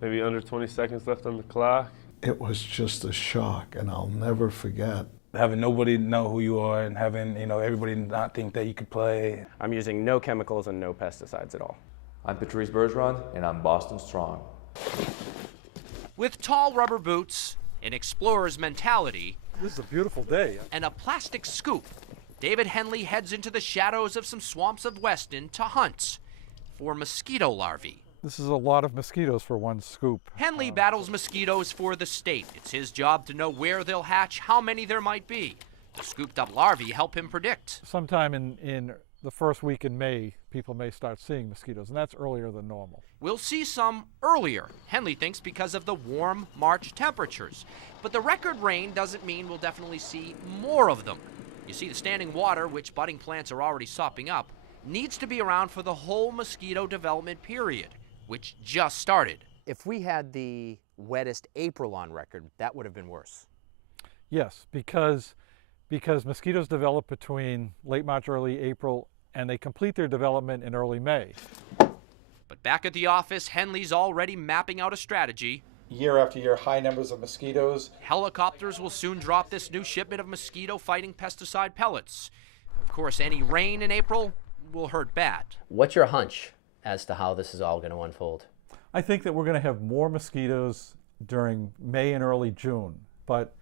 maybe under 20 seconds left on the clock. It was just a shock, and I'll never forget. Having nobody know who you are and having, everybody not think that you could play. I'm using no chemicals and no pesticides at all. I'm Patrice Bergeron, and I'm Boston Strong. With tall rubber boots, an explorer's mentality, this is a beautiful day, and a plastic scoop, David Henley heads into the shadows of some swamps of Weston to hunt for mosquito larvae. This is a lot of mosquitoes for one scoop. Henley battles mosquitoes for the state. It's his job to know where they'll hatch, how many there might be. The scooped up larvae help him predict. Sometime in the first week in May, people may start seeing mosquitoes, and that's earlier than normal. We'll see some earlier, Henley thinks, because of the warm March temperatures. But the record rain doesn't mean we'll definitely see more of them. You see, the standing water, which budding plants are already sopping up, needs to be around for the whole mosquito development period, which just started. If we had the wettest April on record, that would have been worse. Yes, because mosquitoes develop between late March, early April, and they complete their development in early May. But back at the office, Henley's already mapping out a strategy. Year after year, high numbers of mosquitoes. Helicopters will soon drop this new shipment of mosquito-fighting pesticide pellets. Of course, any rain in April will hurt bad. What's your hunch as to how this is all going to unfold? I think that we're going to have more mosquitoes during May and early June, but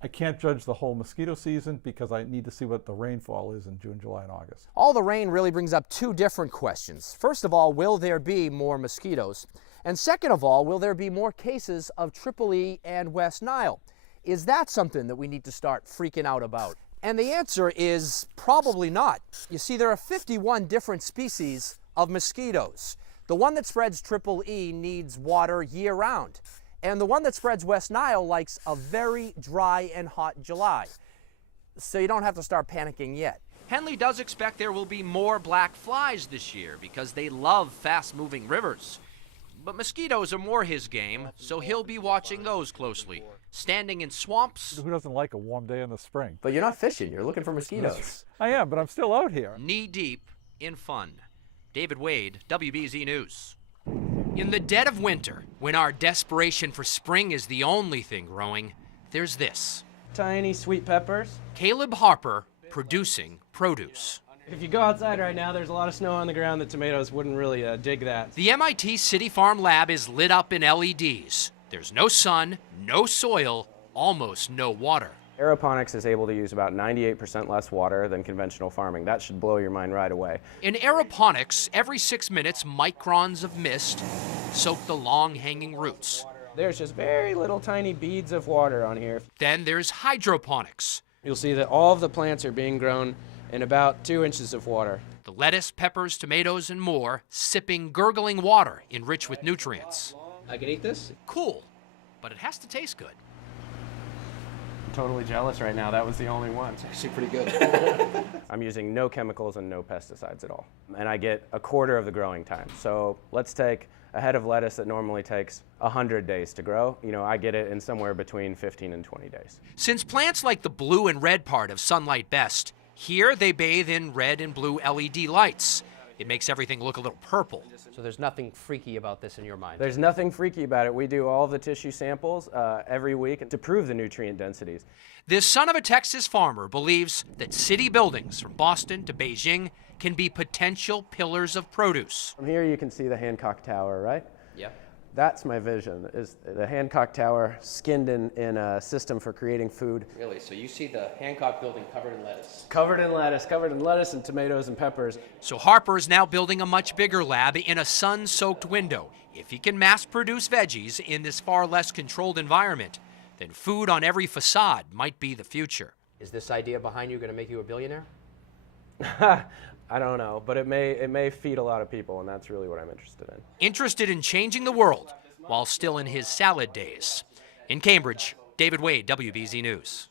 I can't judge the whole mosquito season because I need to see what the rainfall is in June, July, and August. All the rain really brings up two different questions. First of all, will there be more mosquitoes? And second of all, will there be more cases of Triple E and West Nile? Is that something that we need to start freaking out about? And the answer is probably not. You see, there are 51 different species of mosquitoes. The one that spreads Triple E needs water year-round. And the one that spreads West Nile likes a very dry and hot July. So you don't have to start panicking yet. Henley does expect there will be more black flies this year because they love fast-moving rivers. But mosquitoes are more his game, so he'll be watching those closely. Standing in swamps. Who doesn't like a warm day in the spring? But you're not fishing, you're looking for mosquitoes. I am, but I'm still out here. Knee-deep in fun. David Wade, WBZ News. In the dead of winter, when our desperation for spring is the only thing growing, there's this. Tiny sweet peppers. Caleb Harper producing produce. If you go outside right now, there's a lot of snow on the ground. The tomatoes wouldn't really dig that. The MIT City Farm Lab is lit up in LEDs. There's no sun, no soil, almost no water. Aeroponics is able to use about 98% less water than conventional farming. That should blow your mind right away. In aeroponics, every 6 minutes, microns of mist soak the long-hanging roots. There's just very little tiny beads of water on here. Then there's hydroponics. You'll see that all of the plants are being grown in about 2 inches of water. The lettuce, peppers, tomatoes, and more sipping gurgling water enriched with nutrients. I can eat this? Cool, but it has to taste good. I'm totally jealous right now. That was the only one. It's actually pretty good. I'm using no chemicals and no pesticides at all. And I get a quarter of the growing time. So let's take a head of lettuce that normally takes 100 days to grow. I get it in somewhere between 15 and 20 days. Since plants like the blue and red part of sunlight best, here they bathe in red and blue LED lights. It makes everything look a little purple. So there's nothing freaky about this in your mind? There's nothing freaky about it. We do all the tissue samples every week to prove the nutrient densities. This son of a Texas farmer believes that city buildings from Boston to Beijing can be potential pillars of produce. From here you can see the Hancock Tower, right? Yep. That's my vision, is the Hancock Tower skinned in a system for creating food. Really? So you see the Hancock building covered in lettuce? Covered in lettuce and tomatoes and peppers. So Harper's now building a much bigger lab in a sun-soaked window. If he can mass-produce veggies in this far less controlled environment, then food on every facade might be the future. Is this idea behind you going to make you a billionaire? I don't know, but it may feed a lot of people, and that's really what I'm interested in. Interested in changing the world while still in his salad days. In Cambridge, David Wade, WBZ News.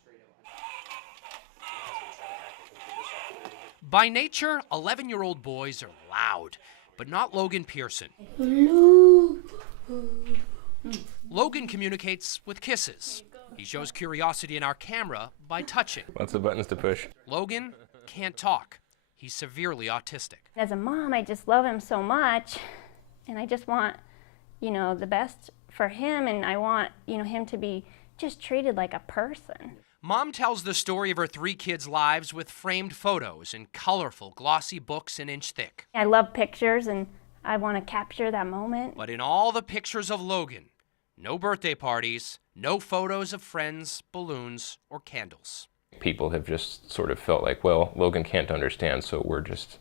By nature, 11-year-old boys are loud, but not Logan Pearson. Logan communicates with kisses. He shows curiosity in our camera by touching. Lots of buttons to push. Logan can't talk. He's severely autistic. As a mom, I just love him so much, and I just want you know, the best for him, and I want, you know, him to be just treated like a person. Mom tells the story of her 3 kids' lives with framed photos in colorful, glossy books an inch thick. I love pictures, and I want to capture that moment. But in all the pictures of Logan, no birthday parties, no photos of friends, balloons, or candles. People have just sort of felt like, well, Logan can't understand, so we're just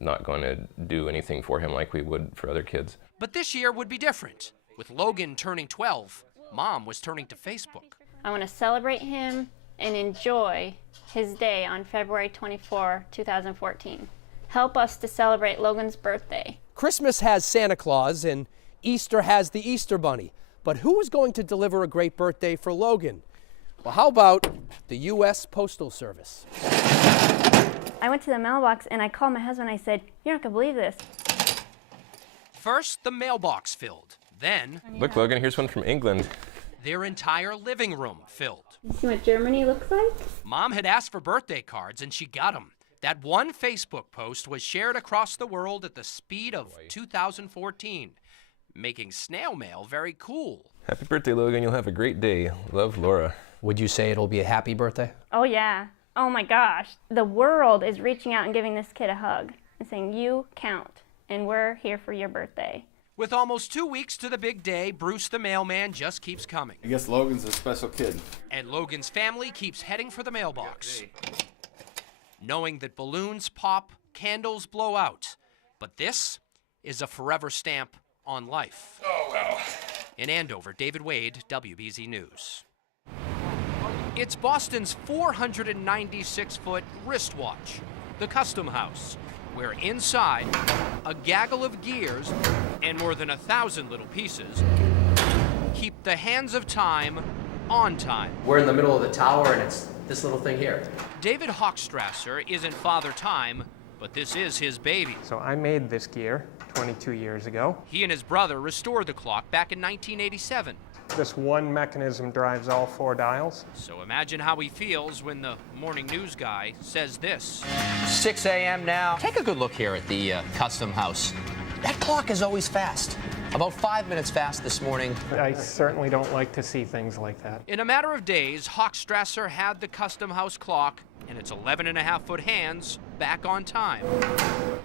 not going to do anything for him like we would for other kids. But this year would be different. With Logan turning 12, Mom was turning to Facebook. I want to celebrate him and enjoy his day on February 24, 2014. Help us to celebrate Logan's birthday. Christmas has Santa Claus and Easter has the Easter Bunny. But who is going to deliver a great birthday for Logan? Well, how about the U.S. Postal Service? I went to the mailbox and I called my husband. I said, "You're not going to believe this." First, the mailbox filled. Then, Look, Logan, here's one from England. their entire living room filled. You see what Germany looks like? Mom had asked for birthday cards, and she got them. That one Facebook post was shared across the world at the speed of 2014, making snail mail very cool. Happy birthday, Logan. You'll have a great day. Love, Laura. Would you say it'll be a happy birthday? Oh, yeah. Oh, my gosh. The world is reaching out and giving this kid a hug and saying, "You count, and we're here for your birthday." With almost 2 weeks to the big day, Bruce the mailman just keeps coming. I guess Logan's a special kid. And Logan's family keeps heading for the mailbox, knowing that balloons pop, candles blow out. But this is a forever stamp on life. Oh, well. In Andover, David Wade, WBZ News. It's Boston's 496-foot wristwatch, the Custom House, where inside, a gaggle of gears and more than 1,000 little pieces keep the hands of time on time. We're in the middle of the tower and it's this little thing here. David Hochstrasser isn't Father Time, but this is his baby. So I made this gear 22 years ago. He and his brother restored the clock back in 1987. This one mechanism drives all 4 dials. So imagine how he feels when the morning news guy says this. 6 a.m. now. Take a good look here at the Custom House. That clock is always fast. About 5 minutes fast this morning. I certainly don't like to see things like that. In a matter of days, Hochstrasser had the Custom House clock and its 11.5-foot hands back on time.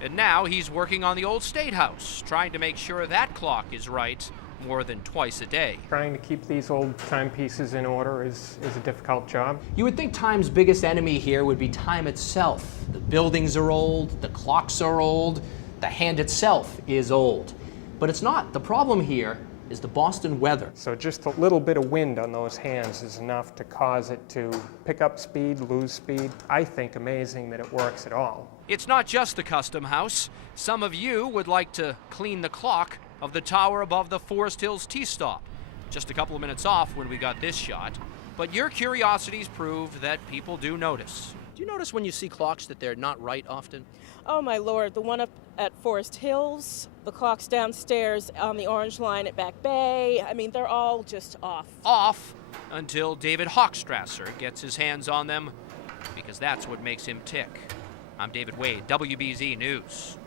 And now he's working on the old State House, trying to make sure that clock is right more than twice a day. Trying to keep these old timepieces in order is a difficult job. You would think time's biggest enemy here would be time itself. The buildings are old, the clocks are old, the hand itself is old. But it's not. The problem here is the Boston weather. So just a little bit of wind on those hands is enough to cause it to pick up speed, lose speed. I think amazing that it works at all. It's not just the Custom House. Some of you would like to clean the clock of the tower above the Forest Hills T-stop. Just a couple of minutes off when we got this shot. But your curiosities prove that people do notice. Do you notice when you see clocks that they're not right often? Oh my Lord, the one up at Forest Hills, the clocks downstairs on the Orange Line at Back Bay, I mean, they're all just off. Off until David Hochstrasser gets his hands on them, because that's what makes him tick. I'm David Wade, WBZ News.